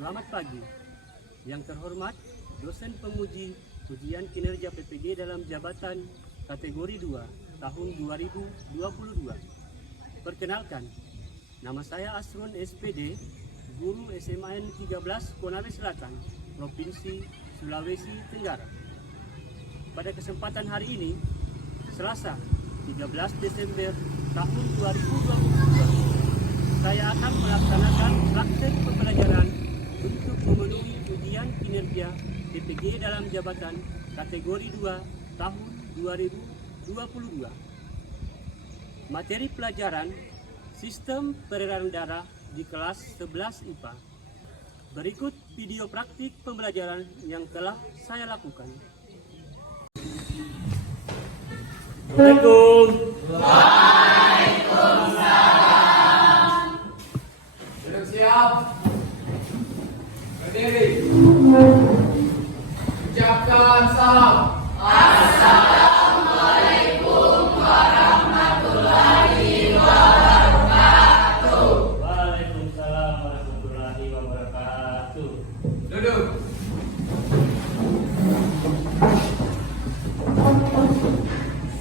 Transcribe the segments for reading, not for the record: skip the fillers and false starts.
Selamat pagi. Yang terhormat, dosen penguji ujian kinerja PPG dalam jabatan kategori 2 tahun 2022. Perkenalkan, nama saya Asrun SPD, guru SMAN 13 Konawe Selatan, Provinsi Sulawesi Tenggara. Pada kesempatan hari ini, Selasa 13 Desember tahun 2022, saya akan melaksanakan praktek pembelajaran untuk memenuhi ujian kinerja PPG dalam jabatan kategori 2 tahun 2022. Materi pelajaran Sistem Peredaran Darah di kelas 11 IPA. Berikut video praktik pembelajaran yang telah saya lakukan. Assalamualaikum. Waalaikumsalam. Duduk siap. Berdiri. Ucapkan salam. Assalamualaikum warahmatullahi wabarakatuh. Waalaikumsalam warahmatullahi wabarakatuh. Duduk.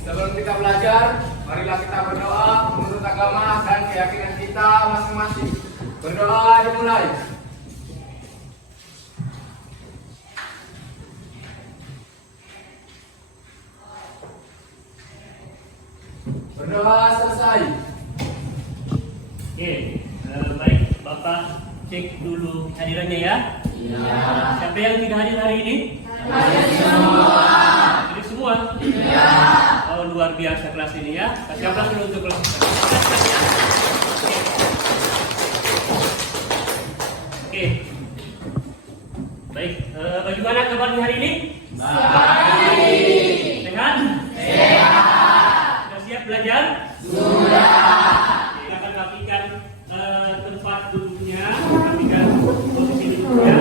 Sebelum kita belajar, marilah kita berdoa menurut agama dan keyakinan kita masing-masing. Berdoa dimulai. Berdoa selesai. Oke, baik Bapak cek dulu hadirannya ya. Iya. Siapa yang tidak hadir hari ini? Hadir semua. Hadir semua? Iya. Oh, luar biasa kelas ini ya. Kasih aplaus dulu untuk kelas ini. Oke. Baik, bagaimana kabarnya hari ini? Baik. Sehat? Sehat. Sudah siap belajar? Sudah. Kita akan rapikan tempat duduknya, rapikan posisi duduknya.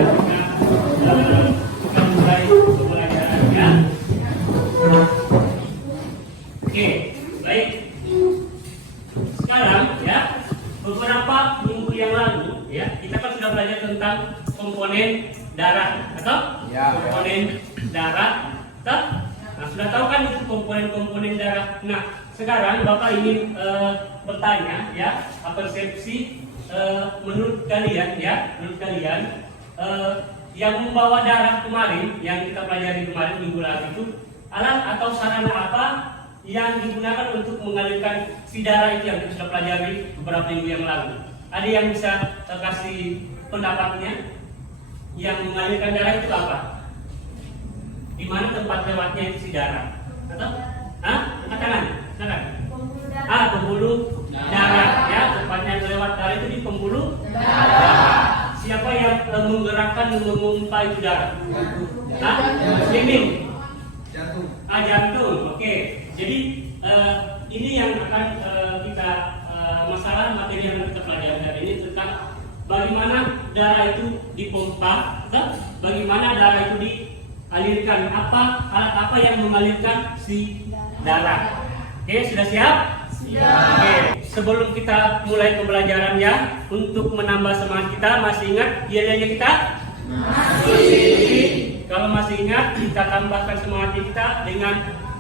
Kita mulai pembelajarannya. Oke, baik. Sekarang ya, beberapa minggu yang lalu ya, kita kan sudah belajar tentang komponen darah, atau Ya. komponen darah, atau? Nah, sudah tahu kan itu komponen darah. Nah, sekarang Bapak ingin bertanya ya, persepsi menurut kalian ya, yang membawa darah kemarin, yang kita pelajari kemarin minggu lalu itu alat atau sarana apa yang digunakan untuk mengalirkan si darah itu yang kita sudah pelajari beberapa minggu yang lalu. Ada yang bisa kasih pendapatnya? Yang mengalirkan darah itu apa? Di mana tempat lewatnya itu si darah? Atau? Angkat tangan, silakan. Pembuluh darah ya, tempatnya lewat darah itu di pembuluh darah. Siapa yang menggerakkan memompa itu darah? Dinding. Jantung. Oke. Jadi ini yang akan kita masalah materi yang kita pelajari hari ini tentang bagaimana darah itu dipompa, bagaimana darah itu dialirkan, alat apa yang mengalirkan si darah. Oke, sudah siap? Siap. Oke, sebelum kita mulai pembelajarannya, untuk menambah semangat kita, masih ingat yel-yelnya kita? Masih. Kalau masih ingat, kita tambahkan semangatnya kita dengan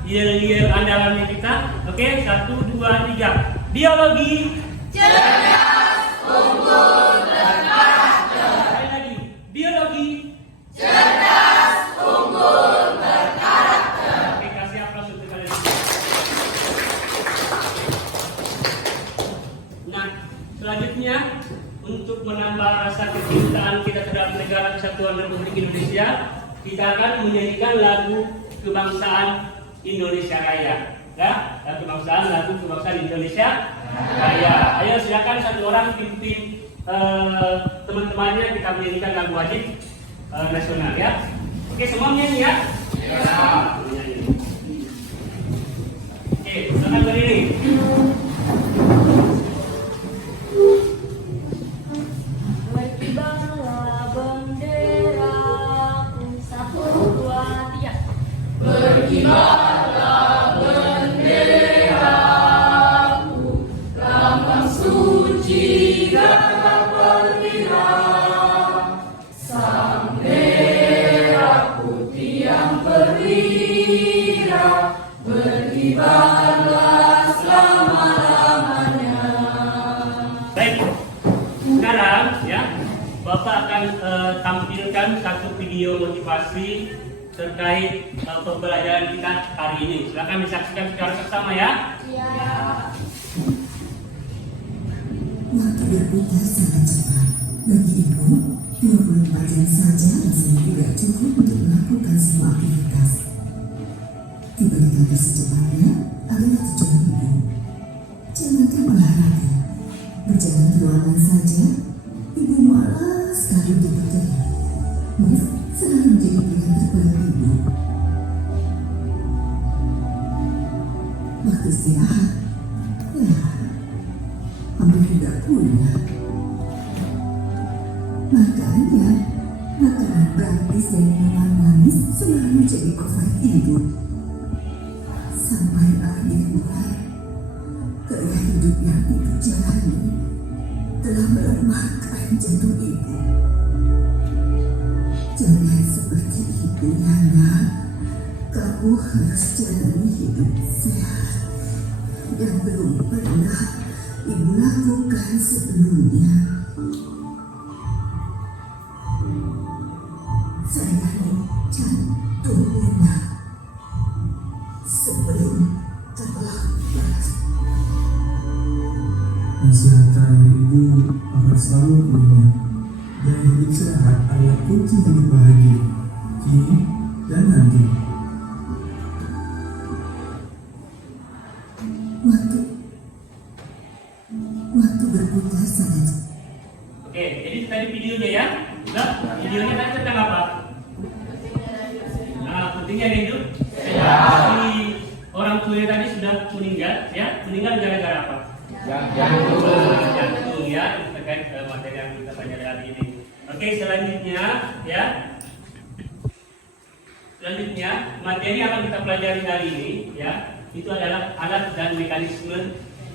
yel-yel andalannya kita. Oke, 1, 2, 3. Biologi Cerdas, unggul, berkarakter. Sekali lagi, biologi Cerdas, unggul, berkarakter. Oke, kasih aplaus untuk kalian. Nah, selanjutnya untuk menambah rasa kecintaan kita terhadap negara Kesatuan Republik Indonesia, kita akan menyanyikan lagu kebangsaan Indonesia Raya. Ya, lagu kebangsaan Indonesia Raya. Ayo silakan satu orang pimpin teman-temannya, kita menyanyikan lagu wajib nasional ya. Oke, semua menyanyi ya? Ya. Oke, silakan berdiri. Berkibarlah benderaku, 1, 2, 3. Berkibarlah benderaku, lambang suci gagah perwira. Bapak akan tampilkan satu video motivasi terkait pembelajaran kita hari ini. Silakan disaksikan secara bersama ya. Waktu berputar sangat cepat. Bagi ibu, 24 jam saja rasanya tidak cukup untuk melakukan semua aktivitas. Tiba-tiba tersecepatnya adalah tujuan ibu. Jangankan olahraga, berjalan ke ruangan saja, ibu malas sekali untuk bergerak. Mas selalu menjadi pilihan terbaik ibu. Waktu istirahat, hampir tidak punya. Makanya, makanan praktis dan minuman manis selalu jadi favorit ibu. Sampai akhir bulan, gaya hidup yang ibu jalani telah melemahkan jantung ibu. Jangan seperti ibu, Yana. Kamu harus jalani hidup sehat yang belum pernah ibu lakukan sebelumnya. Sayangi jantung Yana sebelum terlambat. Nasihat terakhir ibu akan selalu kuingat. Gaya hidup sehat adalah kunci hidup bahagia kini dan nanti. Waktu berputar sangat. Oke, jadi tadi videonya ya. Sudah? Videonya tadi tentang apa? Nah, pentingnya hidup sehat. Jadi orang tuanya tadi sudah meninggal, ya. Meninggal gara-gara apa? Jantung ya, terkait materi yang kita pelajari hari ini. Oke, selanjutnya ya. Selanjutnya materi yang akan kita pelajari hari ini ya, itu adalah alat dan mekanisme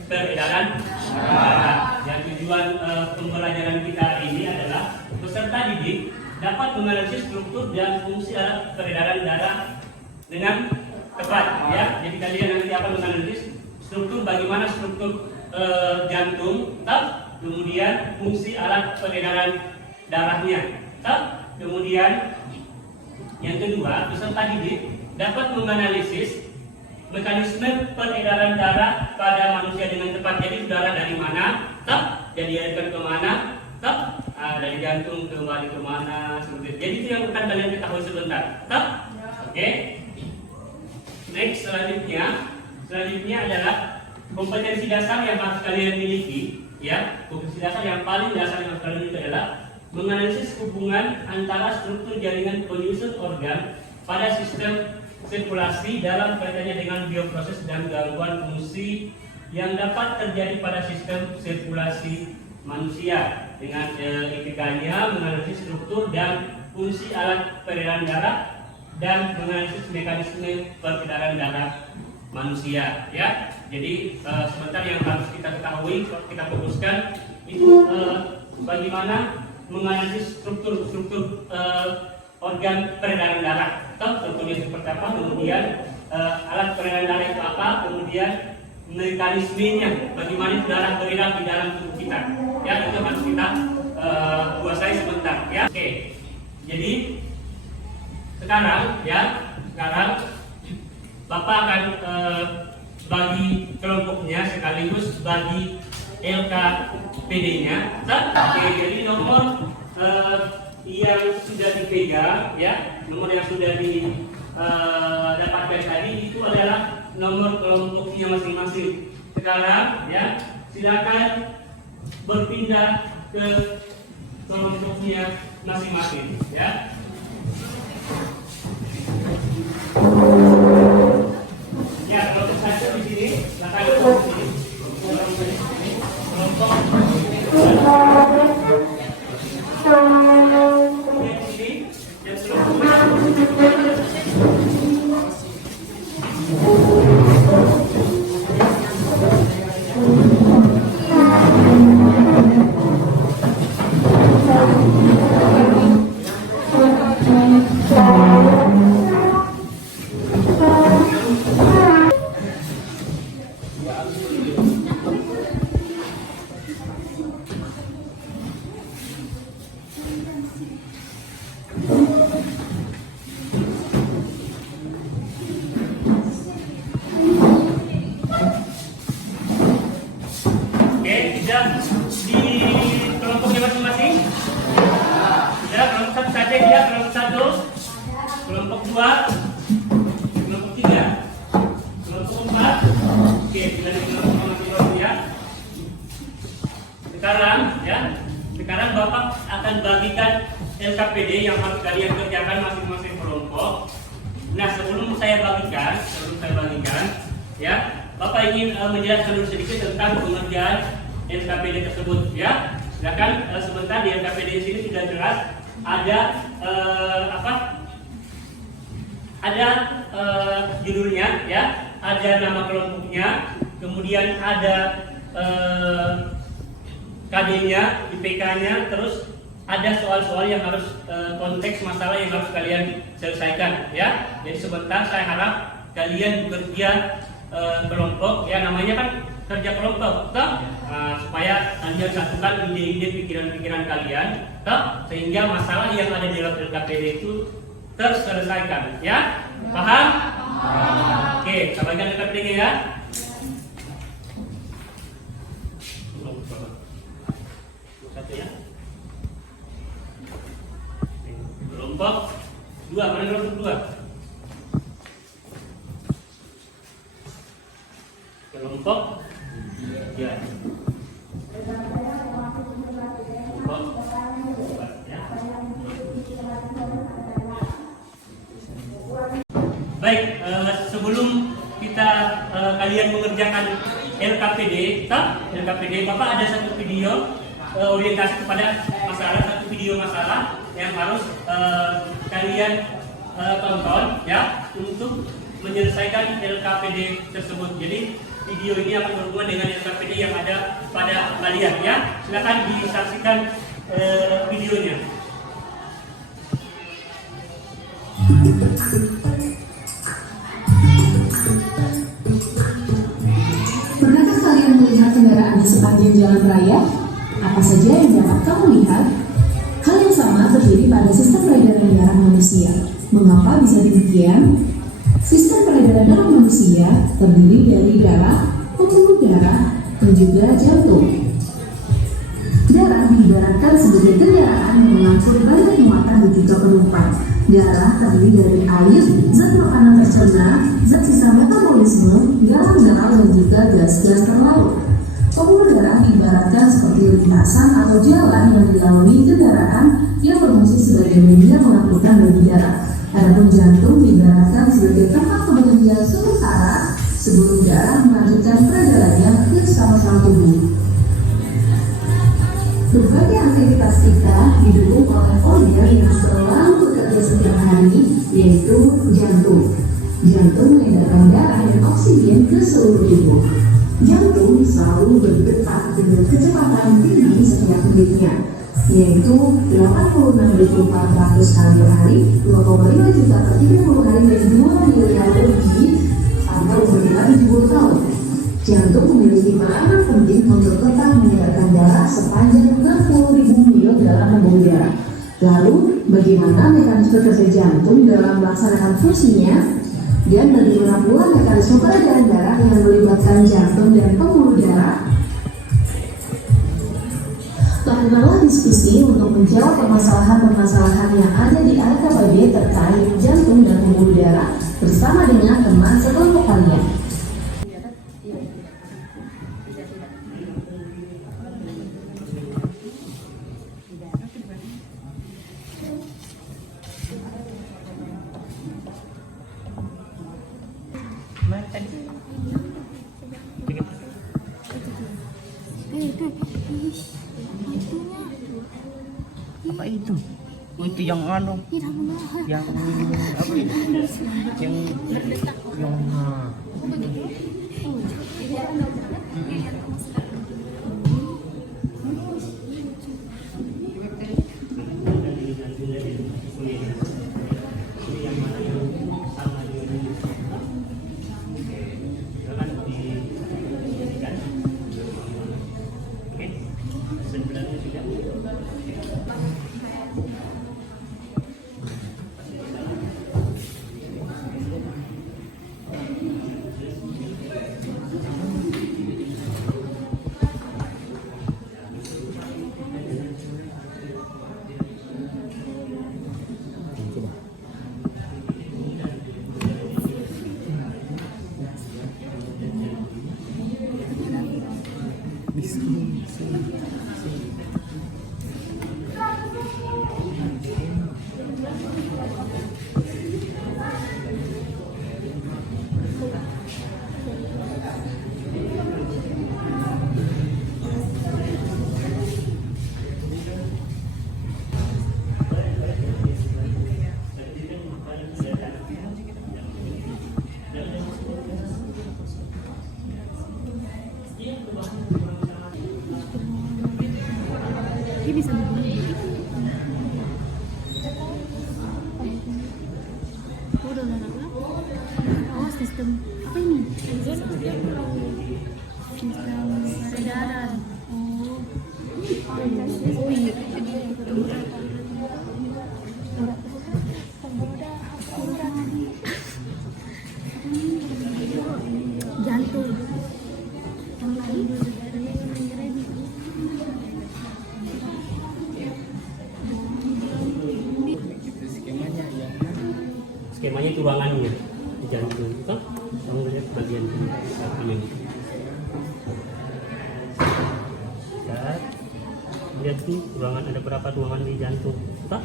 peredaran darah. Yang tujuan pembelajaran kita hari ini adalah peserta didik dapat menganalisis struktur dan fungsi alat peredaran darah dengan tepat ya. Jadi kalian nanti akan menganalisis struktur, bagaimana struktur jantung, kemudian fungsi alat peredaran darahnya, kemudian yang kedua, peserta didik dapat menganalisis mekanisme peredaran darah pada manusia dengan tepat. Jadi darah dari mana, dan dialirkan ke mana, dari jantung kembali ke mana, seperti itu. Jadi itu yang akan kalian ketahui sebentar. Oke. Next, selanjutnya adalah kompetensi dasar yang harus kalian miliki. Ya, kompetensi dasar yang paling dasar yang harus kalian miliki adalah menganalisis hubungan antara struktur jaringan penyusun organ pada sistem sirkulasi dalam kaitannya dengan bioproses dan gangguan fungsi yang dapat terjadi pada sistem sirkulasi manusia. Dengan etikanya menganalisis struktur dan fungsi alat peredaran darah dan menganalisis mekanisme peredaran darah manusia. Ya, jadi sebentar yang harus kita ketahui, kita fokuskan itu bagaimana menganalisis struktur organ peredaran darah. Strukturnya seperti apa, kemudian alat peredaran darah itu apa, kemudian mekanismenya, bagaimana darah beredar di dalam tubuh kita. Ya, itu harus kita kuasai sebentar. Ya, oke. Jadi sekarang Bapak akan bagi kelompoknya sekaligus bagi LKPD-nya. Oke, jadi nomor yang sudah dipegang, ya, nomor yang sudah didapatkan tadi itu adalah nomor kelompoknya masing-masing. Sekarang, ya, silakan berpindah ke kelompoknya masing-masing, ya. Ya, kelompok satu di sini, silakan kelompok sini. Kelompok Oke, tidak di kelompoknya masing-masing. Ya, kelompok satu saja ya, kelompok satu, kelompok dua, kelompok tiga, kelompok empat. Oke, kita di kelompok masing-masing ya. Sekarang Bapak akan bagikan LKPD yang harus kalian kerjakan masing-masing kelompok. Nah, sebelum saya bagikan, ya, Bapak ingin menjelaskan dulu sedikit tentang pengerjaan LKPD tersebut, ya. Silakan sebentar di LKPD sini sudah jelas ada ada judulnya, ya, ada nama kelompoknya, kemudian ada KD-nya, IPK-nya, terus ada soal-soal yang harus konteks masalah yang harus kalian selesaikan, ya. Jadi sebentar saya harap kalian bekerja kelompok, ya, namanya kan kerja kelompok, toh? Supaya kalian satukan ide-ide pikiran-pikiran kalian, toh? Sehingga masalah yang ada di dalam LKPD itu terselesaikan, ya. Paham? Oke, sampaikan LKPD-nya ya. Satu ya. Kelompok dua, mana kelompok dua? Kelompok ya. Baik, sebelum kita kalian mengerjakan LKPD, Bapak ada satu video orientasi kepada masalah, satu video masalah yang harus kalian tonton, ya, untuk menyelesaikan LKPD tersebut. Jadi video ini akan berhubungan dengan LKPD yang ada pada kalian, ya. Silakan disaksikan videonya. Pernahkah kalian melihat kendaraan di sepanjang jalan raya? Apa saja yang dapat kamu lihat? Hal yang sama terjadi pada sistem peredaran darah manusia. Mengapa bisa demikian? Sistem peredaran darah manusia terdiri dari darah, pembuluh darah, dan juga jantung. Darah diibaratkan sebagai kendaraan yang mengangkut banyak muatan dan juga penumpang. Darah terdiri dari air, zat makanan tercerna, zat sisa metabolisme, garam darah, dan juga gas-gas terlarut. Pembuluh darah diibaratkan seperti lintasan atau jalan yang dilalui kendaraan yang berfungsi sebagai media pengangkutan bagi darah. Adapun jantung diibaratkan sebagai tempat pengendalian sementara sebelum darah melanjutkan peredarannya ke sel-sel tubuh. Berbagai aktivitas kita didukung oleh organ yang selalu bekerja setiap hari, yaitu jantung. Jantung mengedarkan darah dan oksigen ke seluruh tubuh. Jantung selalu berdetak dengan kecepatan tinggi setiap menitnya, yaitu 86.400 kali per hari, 2,5 juta per 30 hari, dan 2 miliar lebih atau berkira 70 tahun. Jantung memiliki peranan penting untuk tetap mengedarkan darah sepanjang 60.000 mil dalam pembuluh darah. Lalu, bagaimana mekanisme kerja jantung dalam melaksanakan fungsinya? Dan bagaimana pula mekanisme peredaran darah yang melibatkan jantung dan pembuluh darah? Lakukanlah diskusi untuk menjawab permasalahan-permasalahan yang ada di LKPD terkait jantung dan pembuluh darah bersama dengan teman sekelompok kalian. Apa itu? Oh, itu yang anu, yang apa itu? Yang Oke, sebenarnya sudah. apa ini? Peredaran. Oh iya. Jantung. Itu skemanya ya. Skemanya itu ruangannya di jantung. Toh, kamu lihat bagian sampingnya. Lihat, lihat tuh ruangan, ada berapa ruangan di jantung. Toh?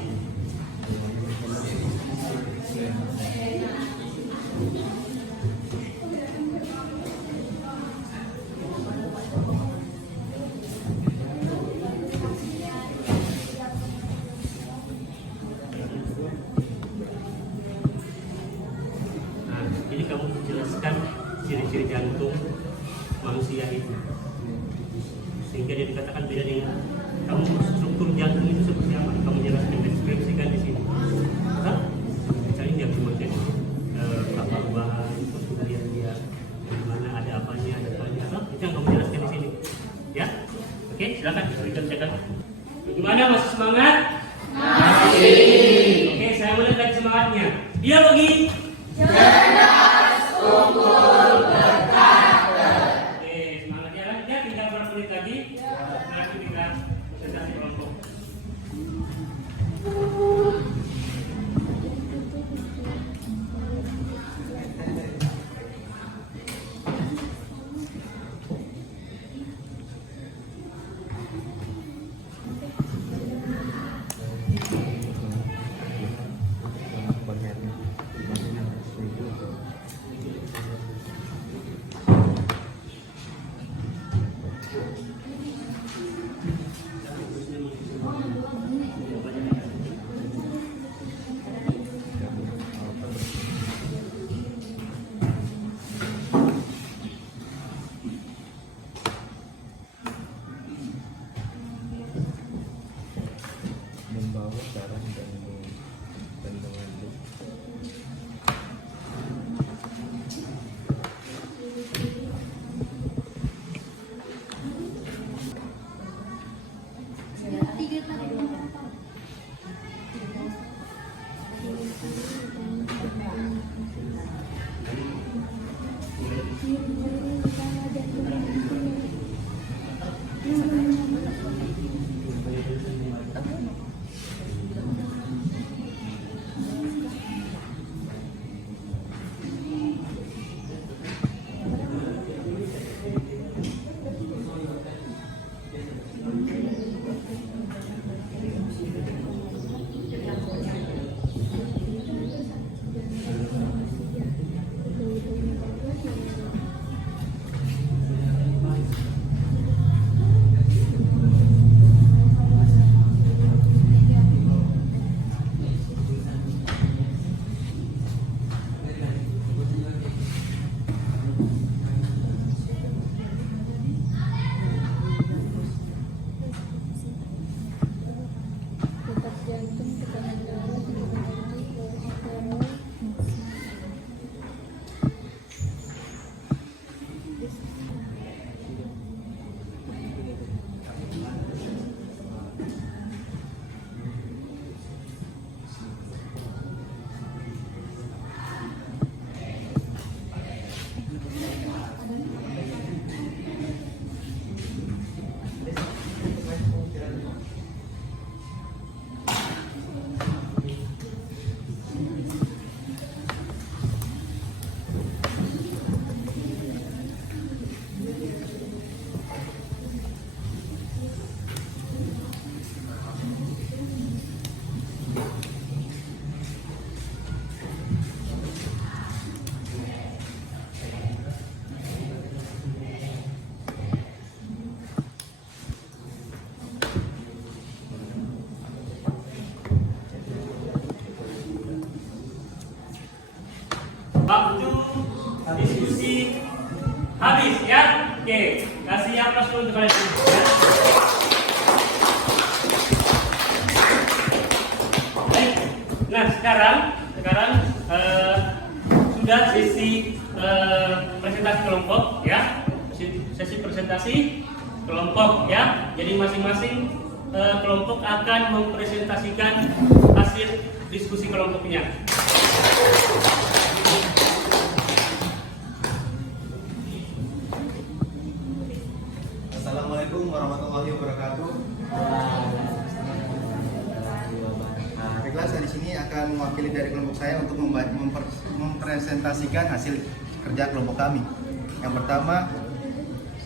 Nah, jadi kamu jelaskan ciri-ciri jantung manusia itu, sehingga dia dikatakan beda dengan kamu. Struktur jantung itu seperti apa? Kamu jelaskan, deskripsikan di sini. Hah? Misalnya dia cuma jadi apa bahan, kemudian dia di mana ada apanya, ada apanya. Hah? Itu yang kamu jelaskan di sini. Ya? Oke, silakan dikerjakan. Gimana, masih semangat? Masih. Oke, saya mulai lagi semangatnya. Dialogi. Oke, semangat ya. Ya, tinggal berapa menit lagi. Nanti kita presentasi kelompok. Membawa darah dan mengandung. Waktu diskusi habis ya. Oke, kasih aplaus dulu untuk kalian semua ya. Baik. Nah, sekarang sudah sesi presentasi kelompok ya, sesi presentasi kelompok ya. Jadi masing-masing kelompok akan mempresentasikan hasil diskusi kelompoknya. Assalamualaikum warahmatullahi wabarakatuh. Baiklah, saya di sini akan mewakili dari kelompok saya untuk mempresentasikan hasil kerja kelompok kami.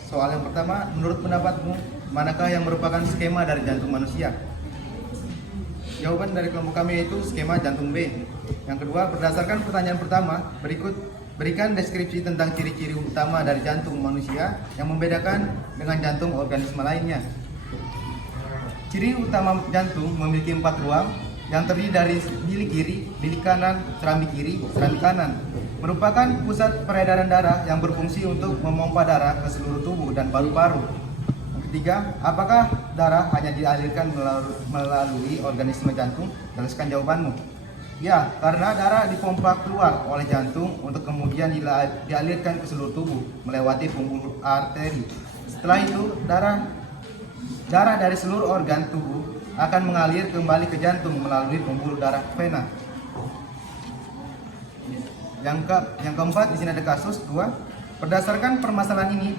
Soal yang pertama, menurut pendapatmu, manakah yang merupakan skema dari jantung manusia? Jawaban dari kelompok kami yaitu skema jantung B. Yang kedua, berdasarkan pertanyaan pertama, berikan deskripsi tentang ciri-ciri utama dari jantung manusia yang membedakan dengan jantung organisme lainnya. Ciri utama jantung memiliki 4 ruang yang terdiri dari bilik kiri, bilik kanan, serambi kiri, serambi kanan. Merupakan pusat peredaran darah yang berfungsi untuk memompa darah ke seluruh tubuh dan paru-paru. Yang ketiga, apakah darah hanya dialirkan melalui organisme jantung? Jelaskan jawabanmu. Ya, karena darah dipompa keluar oleh jantung untuk kemudian dialirkan ke seluruh tubuh melewati pembuluh arteri. Setelah itu, darah dari seluruh organ tubuh akan mengalir kembali ke jantung melalui pembuluh darah vena. Yang keempat, di sini ada kasus 2. Berdasarkan permasalahan ini,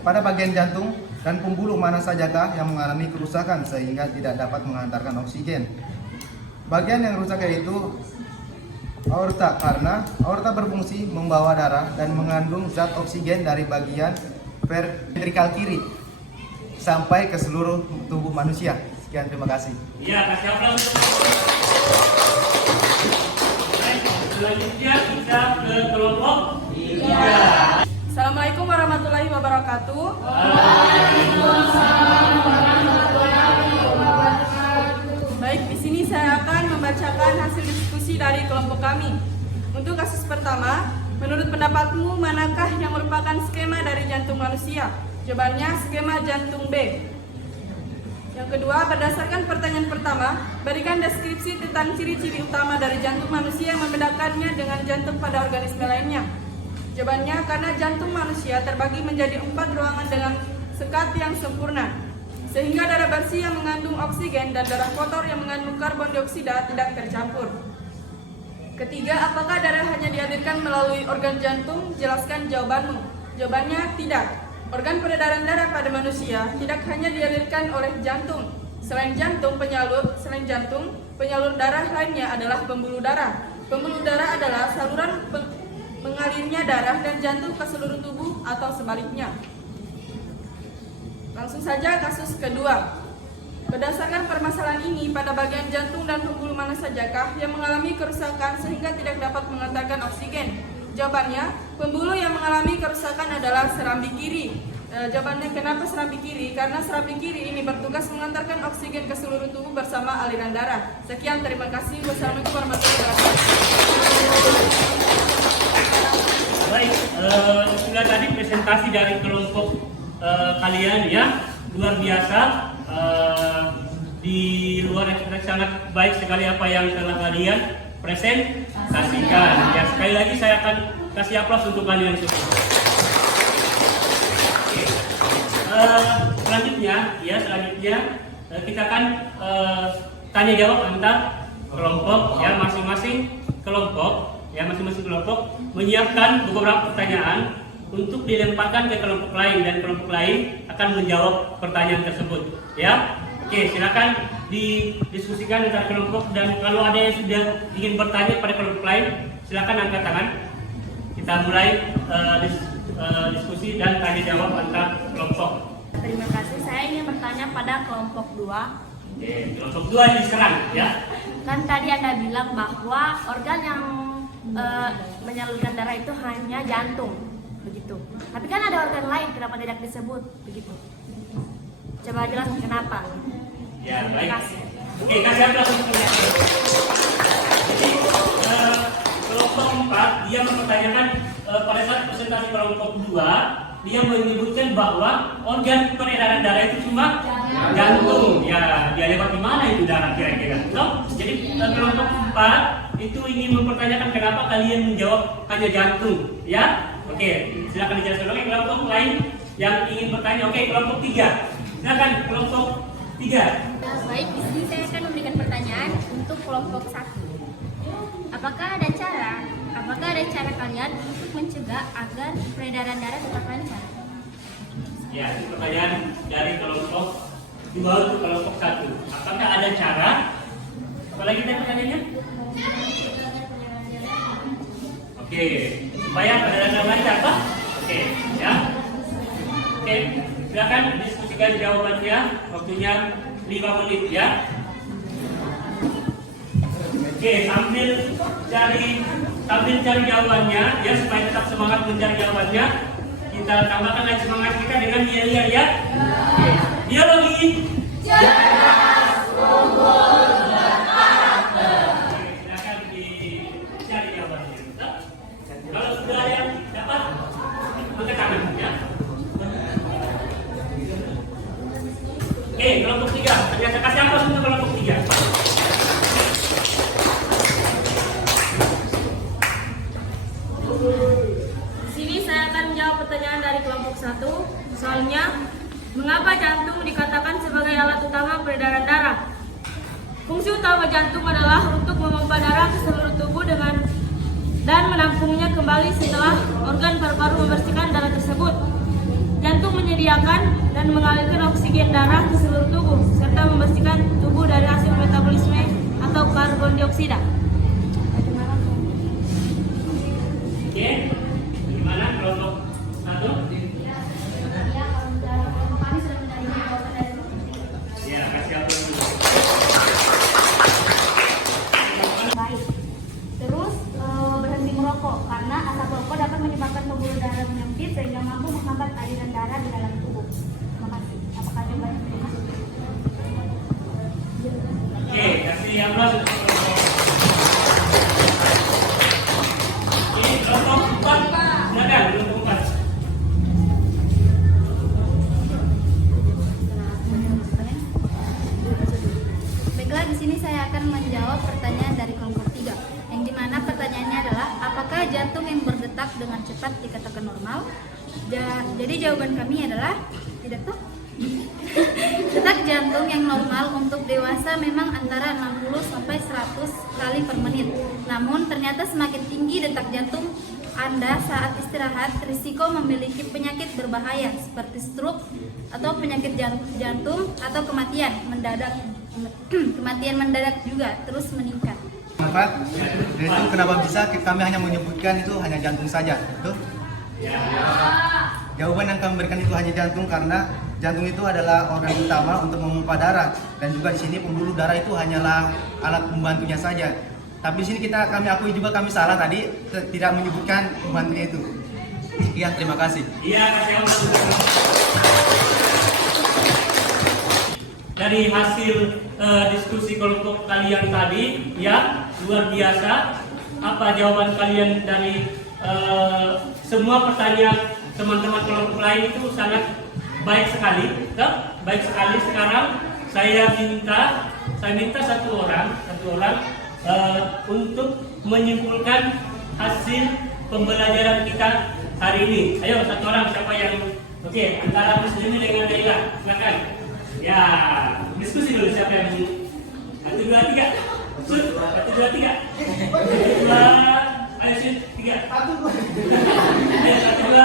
pada bagian jantung dan pembuluh mana sajakah yang mengalami kerusakan sehingga tidak dapat mengantarkan oksigen? Bagian yang rusak yaitu aorta, karena aorta berfungsi membawa darah dan mengandung zat oksigen dari bagian ventrikal kiri sampai ke seluruh tubuh manusia. Sekian, terima kasih. Ya, kasih aplaus. Baik, selanjutnya kita ke kelompok 3. Assalamualaikum warahmatullahi wabarakatuh. Baik, di sini saya akan membacakan hasil diskusi dari kelompok kami. Untuk kasus pertama, menurut pendapatmu manakah yang merupakan skema dari jantung manusia? Jawabannya skema jantung B. Yang kedua, berdasarkan pertanyaan pertama, berikan deskripsi tentang ciri-ciri utama dari jantung manusia yang membedakannya dengan jantung pada organisme lainnya. Jawabannya, karena jantung manusia terbagi menjadi 4 ruangan dengan sekat yang sempurna, sehingga darah bersih yang mengandung oksigen dan darah kotor yang mengandung karbon dioksida tidak tercampur. Ketiga, apakah darah hanya dialirkan melalui organ jantung? Jelaskan jawabanmu. Jawabannya tidak. Organ peredaran darah pada manusia tidak hanya dialirkan oleh jantung. Selain jantung, penyalur darah lainnya adalah pembuluh darah. Pembuluh darah adalah saluran mengalirnya darah dan jantung ke seluruh tubuh atau sebaliknya. Langsung saja kasus kedua. Berdasarkan permasalahan ini, pada bagian jantung dan pembuluh mana sajakah yang mengalami kerusakan sehingga tidak dapat mengantarkan oksigen? Jawabannya, pembuluh yang mengalami kerusakan adalah serambi kiri. Jawabannya, kenapa serambi kiri? Karena serambi kiri ini bertugas mengantarkan oksigen ke seluruh tubuh bersama aliran darah. Sekian, terima kasih. Wassalamualaikum warahmatullahi wabarakatuh. Baik, sudah tadi presentasi dari kelompok kalian ya, luar biasa. Di luar ekspektasi sangat baik sekali apa yang telah kalian presentasikan. Ya, sekali lagi saya akan kasih aplaus untuk kalian semua. Selanjutnya kita akan tanya jawab antar kelompok ya, masing-masing kelompok menyiapkan beberapa pertanyaan untuk dilemparkan ke kelompok lain dan kelompok lain akan menjawab pertanyaan tersebut ya. Oke, silakan didiskusikan antar kelompok, dan kalau ada yang sudah ingin bertanya pada kelompok lain, silakan angkat tangan. Kita mulai diskusi dan tanya jawab antar kelompok. Terima kasih. Saya ingin bertanya pada kelompok 2. Oke, kelompok 2 diserang ya. Kan tadi Anda bilang bahwa organ yang menyalurkan darah itu hanya jantung, begitu. Tapi kan ada organ lain, kenapa tidak disebut begitu? Coba jelaskan kenapa. Ya, baik. Terima kasih. Oke, kasih aplaus untuk kalian. Jadi kelompok 4 dia mempertanyakan pada saat presentasi kelompok 2 dia menyebutkan bahwa organ peredaran darah itu cuma jantung. Ya, dia lewat di mana itu darah kira-kira? So, jadi kelompok 4 itu ingin mempertanyakan kenapa kalian menjawab hanya jantung, ya? Oke, silakan dijelaskan. Oke, kelompok lain yang ingin bertanya. Oke, kelompok 3. Silakan kelompok 3. Baik, di sini saya akan memberikan pertanyaan untuk kelompok 1. Apakah ada cara kalian untuk mencegah agar peredaran darah tetap lancar? Ya, ini pertanyaan dari kelompok 2 untuk kelompok 1. Apakah ada cara? Apalagi tadi pertanyaannya? Oke, supaya peredaran darah lancar, Pak? Oke, ya. Oke, silakan diskusikan jawabannya. Waktunya 5 menit, ya. Oke, sambil cari jawabannya, ya, supaya tetap semangat mencari jawabannya. Kita tambahkan lagi semangat kita dengan yel-yel, ya. Oke, biologi. Silakan dicari jawabannya. Kalau sudah ada yang dapat, angkat tangan, ya. Oke, kelompok 3. Saya kasih aplaus untuk kelompok 3. Di sini saya akan menjawab pertanyaan dari kelompok 1. Soalnya, mengapa jantung dikatakan sebagai alat utama peredaran darah? Fungsi utama jantung adalah untuk memompa darah ke seluruh tubuh dan menampungnya kembali setelah organ paru-paru membersihkan darah tersebut. Jantung menyediakan dan mengalirkan oksigen darah ke seluruh tubuh serta membersihkan tubuh dari hasil metabolisme atau karbon dioksida. Oke, gimana kelompok 1? Ya, kasih aplaus dulu. Baik. Terus berhenti merokok karena asap rokok dapat menyebabkan pembuluh darah menyempit sehingga mampu menghambat aliran darah di dalam tubuh. Terima kasih. Apakah jawabannya terima? Oke, kasih aplaus untuk kelompok. Oke, kelompok 4. Silakan kelompok 4. Baiklah, di sini saya akan menjawab pertanyaan dari kelompok 3, yang dimana pertanyaannya adalah apakah jantung yang berdetak dengan cepat dikatakan normal? Jadi jawaban kami adalah tidak tahu. Detak jantung yang normal untuk dewasa memang antara 60 sampai 100 kali per menit. Namun ternyata semakin tinggi detak jantung Anda saat istirahat, risiko memiliki penyakit berbahaya seperti stroke atau penyakit jantung atau kematian mendadak juga terus meningkat. Kenapa? Dan itu kenapa bisa kami hanya menyebutkan itu hanya jantung saja, betul? Jawaban yang kami berikan itu hanya jantung karena jantung itu adalah organ utama untuk memompa darah dan juga di sini pembuluh darah itu hanyalah alat pembantunya saja. Tapi di sini kami akui juga kami salah tadi tidak menyebutkan pembantunya itu. Sekian, terima kasih. Iya, kasih aplaus. Dari hasil diskusi kelompok kalian tadi, ya, luar biasa. Apa jawaban kalian dari semua pertanyaan teman-teman kelompok lain itu sangat baik sekali, baik sekali. Sekarang saya minta satu orang untuk menyimpulkan hasil pembelajaran kita hari ini. Ayo, satu orang, siapa yang oke, antara Muslim dengan Laila, silakan. Ya, diskusi dulu siapa yang 1, 2, 3. 1, 2, 3. 1, 2, ayo 3. 1, 2. Ayo 1, 2.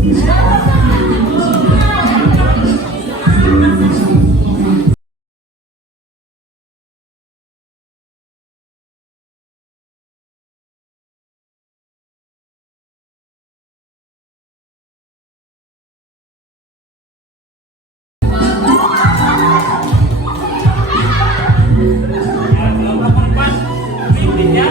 Ya, kelompok 4 pemimpinnya.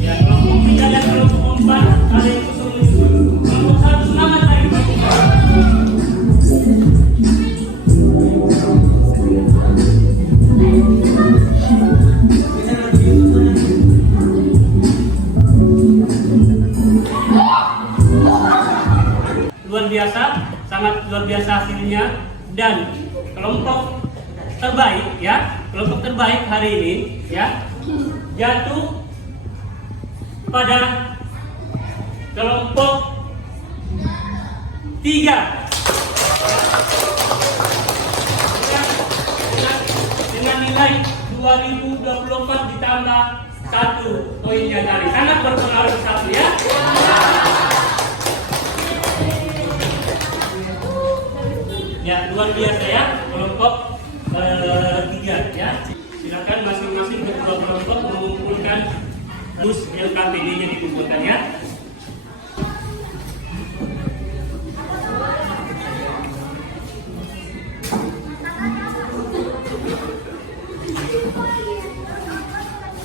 Ya, kelompok 3 dan kelompok 4 ada yang susul. Kelompok 1 semangat lagi kelompok 4. Luar biasa, sangat luar biasa hasilnya. Dan kelompok terbaik ya, kelompok terbaik hari ini ya jatuh pada kelompok 3 dengan nilai 2024 ditambah 1 poinnya tadi, sangat berpengaruh satu ya. Ya, luar biasa ya kelompok 3 ya. Silakan masing-masing ketua kelompok mengumpulkan dus yang KPD-nya dikumpulkan ya.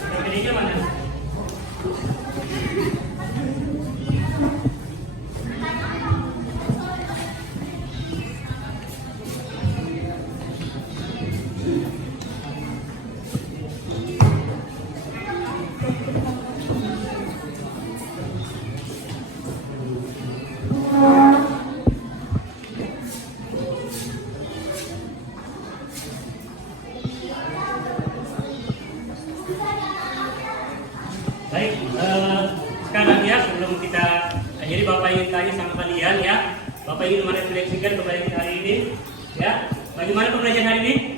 KPD-nya mana? Baik, sekarang ya sebelum kita akhiri, Bapak ingin tanya sama kalian ya. Bapak ingin merefleksikan kepada kita hari ini ya. Bagaimana pembelajaran hari ini?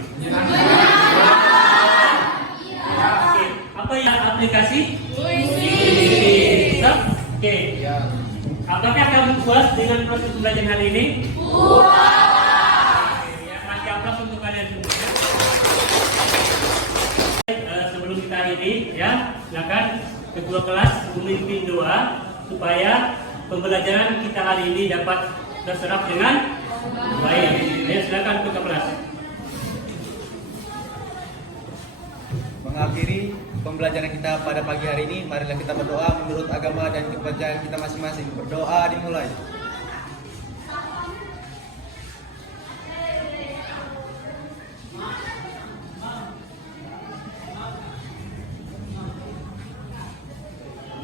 Oke, apa ya aplikasi? Oke. Apakah kamu puas dengan proses pembelajaran hari ini? Puas. Ya, kasih aplaus untuk kalian semua. Sebelum kita akhiri ya, silakan ketua kelas memimpin doa supaya pembelajaran kita hari ini dapat terserap dengan baik. Ya, silakan ketua kelas. Mengakhiri pembelajaran kita pada pagi hari ini, marilah kita berdoa menurut agama dan kepercayaan kita masing-masing. Berdoa dimulai.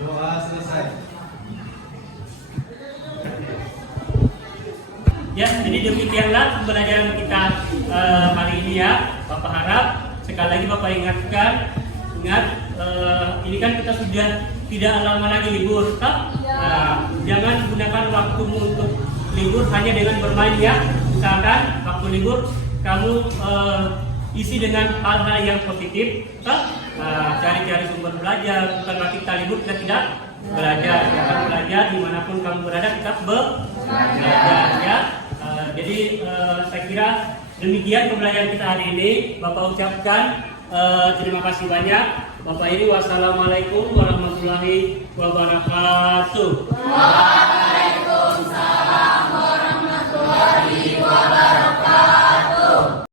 Doa selesai. Ya, jadi demikianlah pembelajaran kita hari ini ya. Bapak harap sekali lagi Bapak ingat, ini kan kita sudah tidak lama lagi libur, tak? Jangan gunakan waktumu untuk libur hanya dengan bermain ya. Misalkan waktu libur kamu isi dengan hal-hal yang positif, tak? Cari-cari sumber belajar, bukan berarti kita libur kita tidak belajar. Kita belajar dimanapun kamu berada, tetap belajar ya. Jadi saya kira demikian pembelajaran kita hari ini. Bapak ucapkan terima kasih banyak. Bapak ini wassalamualaikum warahmatullahi wabarakatuh. Waalaikumsalam warahmatullahi wabarakatuh.